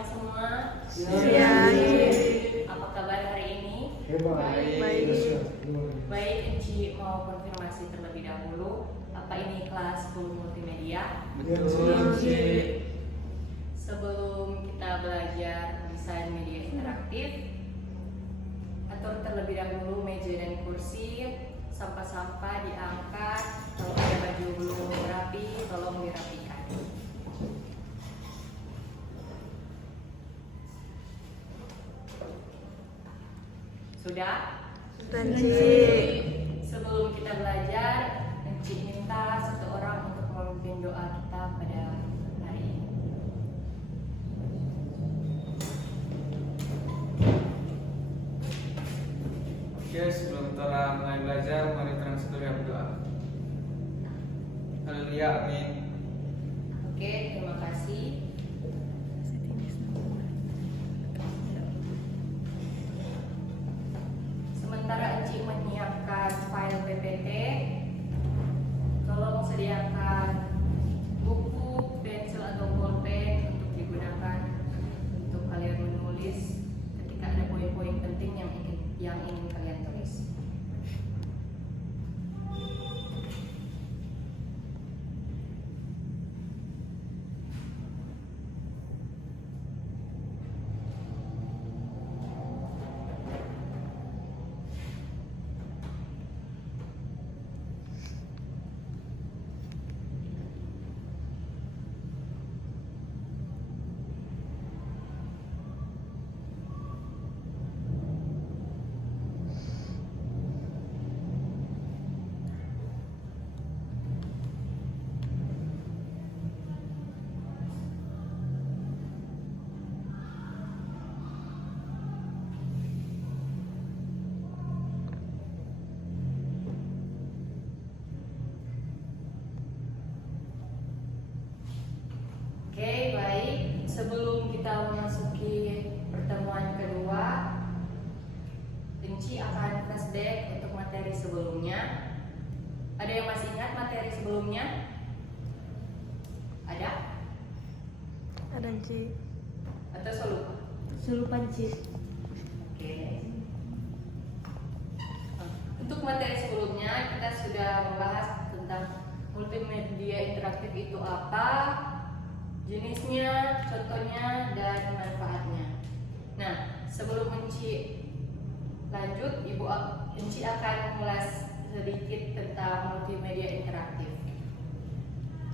Siang semua. Siang. Apa kabar hari ini? Baik. Baik, Enci mau konfirmasi terlebih dahulu. Apa ini kelas full multimedia? Betul. Sebelum kita belajar desain media interaktif, atur terlebih dahulu meja dan kursi. Sampah-sampah diangkat. Kalau ada baju belum rapi, tolong dirapikan. Sudah? Sebelum kita belajar, Enci minta satu orang untuk memimpin doa kita pada hari ini. Oke, sebelum kita mulai belajar, mari terang sedoyo berdoa. Haleluya, amin. Oke, terima kasih. Sementara Enci menyiapkan file PPT, tolong sediakan buku, pensil atau pulpen untuk digunakan untuk kalian menulis ketika ada poin-poin penting yang ingin kalian tulis. Oke, baik. Sebelum kita memasuki pertemuan kedua, Enci akan flashback untuk materi sebelumnya. Ada yang masih ingat materi sebelumnya? Ada? Ada Ci. Atau selupa? Sulupan Ci. Oke. Untuk materi sebelumnya kita sudah membahas tentang multimedia interaktif itu apa, jenisnya, contohnya, dan manfaatnya. Nah, sebelum Enci lanjut, Enci akan mengulas sedikit tentang multimedia interaktif.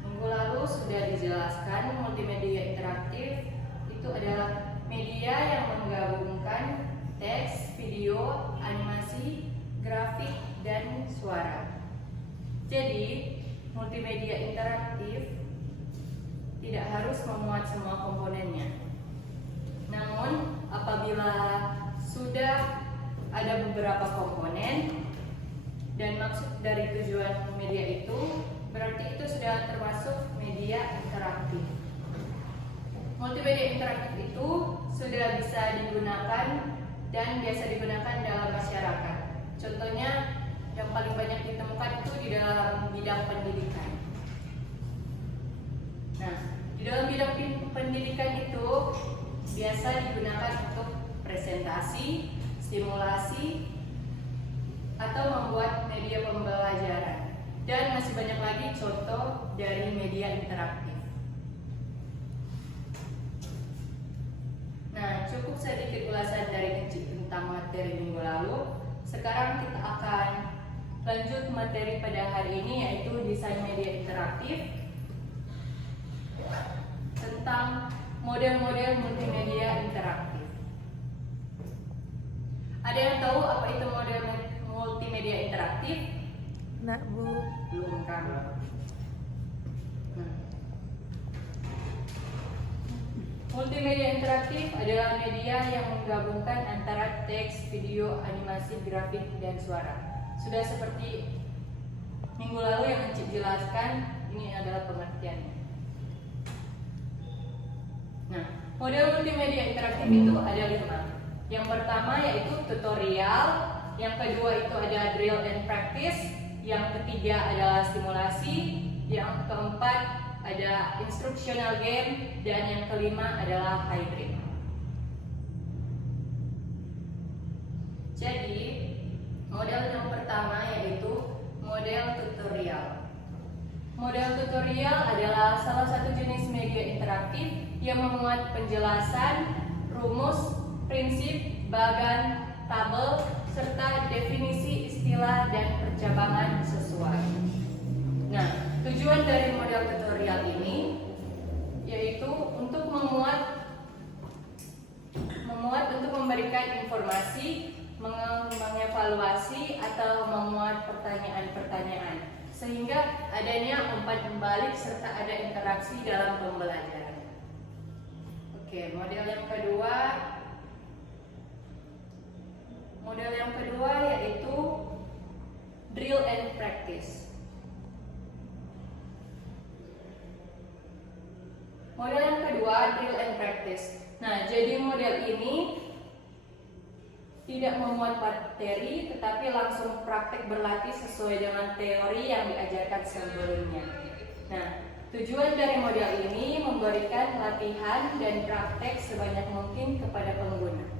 Minggu lalu sudah dijelaskan multimedia interaktif itu adalah media yang menggabungkan teks, video, animasi, grafik, dan suara. Jadi, multimedia interaktif tidak harus memuat semua komponennya. Namun, apabila sudah ada beberapa komponen dan maksud dari tujuan media itu, berarti itu sudah termasuk media interaktif. Multimedia interaktif itu sudah bisa digunakan dan biasa digunakan dalam masyarakat. Contohnya yang paling banyak ditemukan itu di dalam bidang pendidikan. Nah, di dalam bidang pendidikan itu biasa digunakan untuk presentasi, simulasi, atau membuat media pembelajaran. Dan masih banyak lagi contoh dari media interaktif. Nah, cukup sedikit ulasan dari Enci tentang materi minggu lalu. Sekarang kita akan lanjut materi pada hari ini, yaitu desain media interaktif, tentang model-model multimedia interaktif. Ada yang tahu apa itu model multimedia interaktif? Nak Bu. Belum kan? Multimedia interaktif adalah media yang menggabungkan antara teks, video, animasi, grafik, dan suara. Sudah seperti minggu lalu yang Enci jelaskan, ini adalah pengertiannya. Nah, model multimedia interaktif itu ada 5. Yang pertama yaitu tutorial, yang kedua itu ada drill and practice, yang ketiga adalah simulasi, yang keempat ada instructional game, dan yang kelima adalah hybrid. Jadi, model yang pertama yaitu model tutorial. Model tutorial adalah salah satu jenis media interaktif yang memuat penjelasan, rumus, prinsip, bagan, tabel, serta definisi istilah dan percabangan sesuai. Nah, tujuan dari model tutorial ini yaitu untuk memuat untuk memberikan informasi, mengevaluasi atau memuat pertanyaan-pertanyaan, sehingga adanya umpan balik serta ada interaksi dalam pembelajaran. Oke, model yang kedua yaitu drill and practice. Model yang kedua drill and practice. Nah, jadi model ini tidak memuat materi, tetapi langsung praktek berlatih sesuai dengan teori yang diajarkan sebelumnya. Nah, tujuan dari model ini memberikan latihan dan praktek sebanyak mungkin kepada pengguna.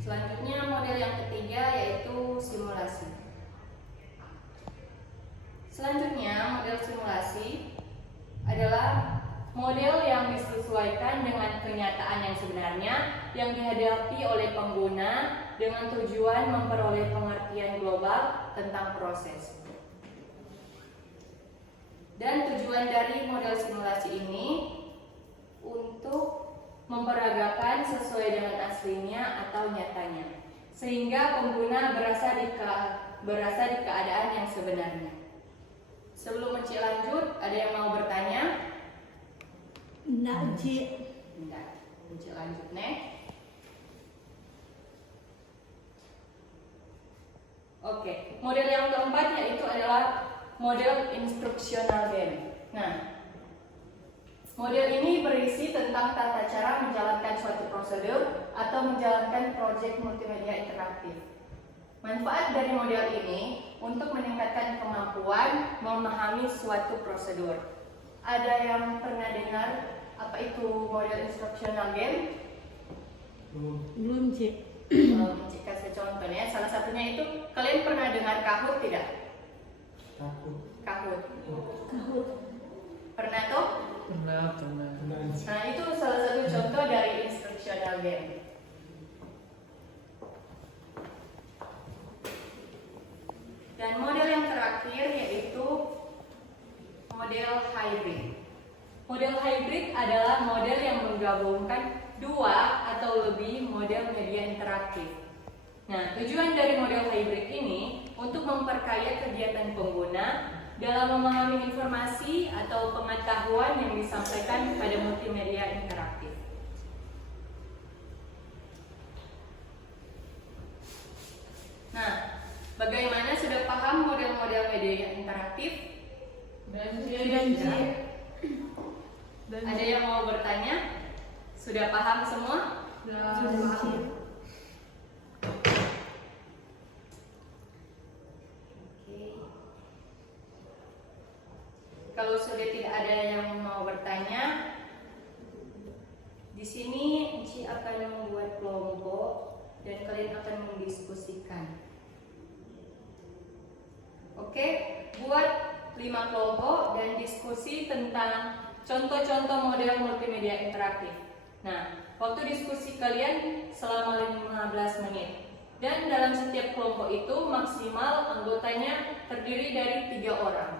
Selanjutnya model yang ketiga yaitu simulasi. Selanjutnya model simulasi adalah model yang disesuaikan dengan kenyataan yang sebenarnya yang dihadapi oleh pengguna dengan tujuan memperoleh pengertian global tentang proses. Dan tujuan dari model simulasi ini untuk memperagakan sesuai dengan aslinya atau nyatanya, sehingga pengguna berasa di keadaan yang sebenarnya. Sebelum Encik lanjut, ada yang mau bertanya? Enggak, Cik. Enggak. Encik lanjut, Nek. Oke, model yang keempat yaitu adalah model instructional game. Nah, model ini berisi tentang tata cara menjalankan suatu prosedur atau menjalankan proyek multimedia interaktif. Manfaat dari model ini untuk meningkatkan kemampuan memahami suatu prosedur. Ada yang pernah dengar apa itu model instructional game? Belum, Cik. Cik kasih contoh ya. Salah satunya itu, kalian pernah dengar Kahoot tidak? Kahoot. Pernah toh? Pernah. Nah, itu salah satu contoh dari instructional game. Dan model yang terakhir yaitu model hybrid. Model hybrid adalah model yang menggabungkan dua atau lebih model media interaktif. Nah, tujuan dari model hybrid ini untuk memperkaya kegiatan pengguna dalam memahami informasi atau pengetahuan yang disampaikan pada multimedia interaktif. Nah, bagaimana, sudah paham model-model media interaktif? Ada yang mau bertanya? Sudah paham semua? Sudah, Cik. Oke. Kalau sudah tidak ada yang mau bertanya, di sini Enci akan membuat kelompok dan kalian akan mendiskusikan. Oke, buat 5 kelompok dan diskusi tentang contoh-contoh model multimedia interaktif. Nah, waktu diskusi kalian selama 15 menit. Dan dalam setiap kelompok itu maksimal anggotanya terdiri dari 3 orang.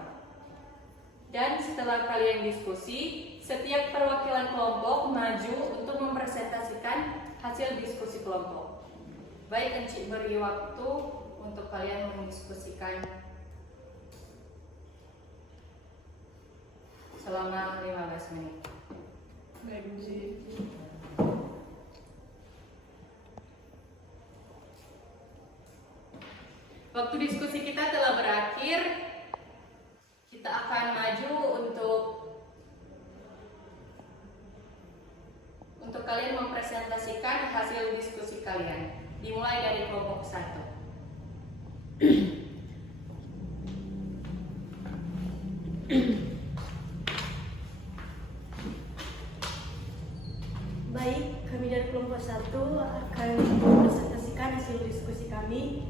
Dan setelah kalian diskusi, setiap perwakilan kelompok maju untuk mempresentasikan hasil diskusi kelompok. Baik, Encik beri waktu untuk kalian mendiskusikan selama 15 menit. Waktu diskusi kita telah berakhir. Kita akan maju untuk kalian mempresentasikan hasil diskusi kalian. Dimulai dari kelompok 1. Baik, kami dari kelompok 1 akan mempresentasikan hasil diskusi kami.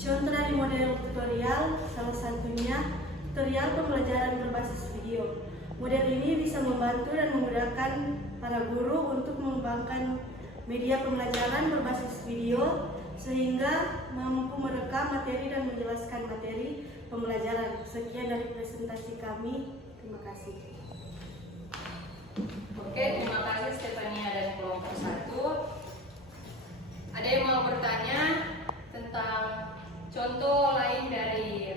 Contoh dari model tutorial, salah satunya tutorial pembelajaran berbasis video. Model ini bisa membantu dan memudahkan para guru untuk mengembangkan media pembelajaran berbasis video sehingga mampu merekam materi dan menjelaskan materi pembelajaran. Sekian dari presentasi kami. Terima kasih. Oke, terima kasih Stefania dan kelompok 1. Ada yang mau bertanya tentang contoh lain dari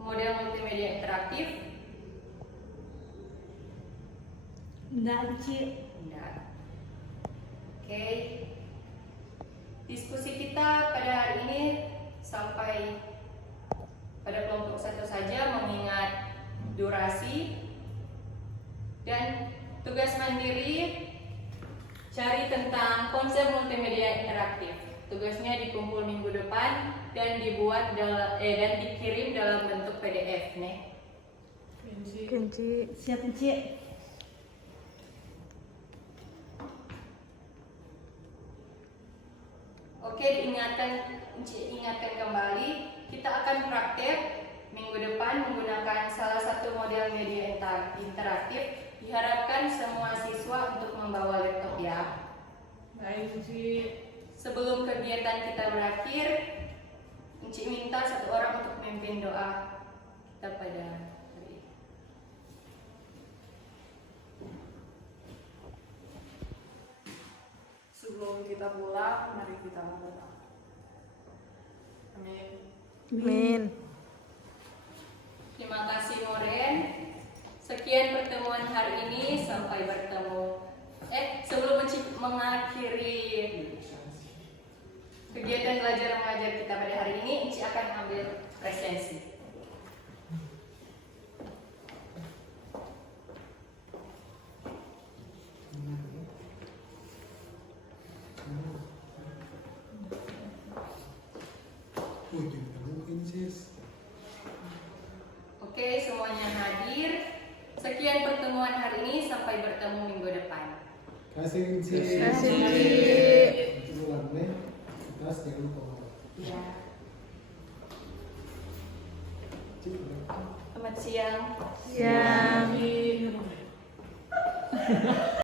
model multimedia interaktif? Nggak, Cik. Tidak. Oke. Diskusi kita pada hari ini sampai pada kelompok 1 saja, mengingat durasi dan tugas mandiri. Cari tentang konsep multimedia interaktif. Tugasnya dikumpul minggu depan dan dibuat dan dikirim dalam bentuk PDF nih. Kenci. Siap, Cik. Oke, ingatkan kembali, kita akan praktek minggu depan menggunakan salah satu model media interaktif. Diharapkan semua siswa untuk membawa laptop ya. Baik, Kenci. Sebelum kegiatan kita berakhir, Encik minta satu orang untuk memimpin doa kita pada hari ini. Sebelum kita pulang, mari kita berdoa. Amin. Amin. Terima kasih Moren. Sekian pertemuan hari ini, sampai bertemu. Sebelum mengakhiri kegiatan belajar mengajar kita pada hari ini, Encik akan ambil presensi. Oke, semuanya hadir. Sekian pertemuan hari ini, sampai bertemu minggu depan. Kasih Inci. Kasih, Ci. Itu bulannya kita jangan lupa. Ya. Cik, Selamat siang. Siang.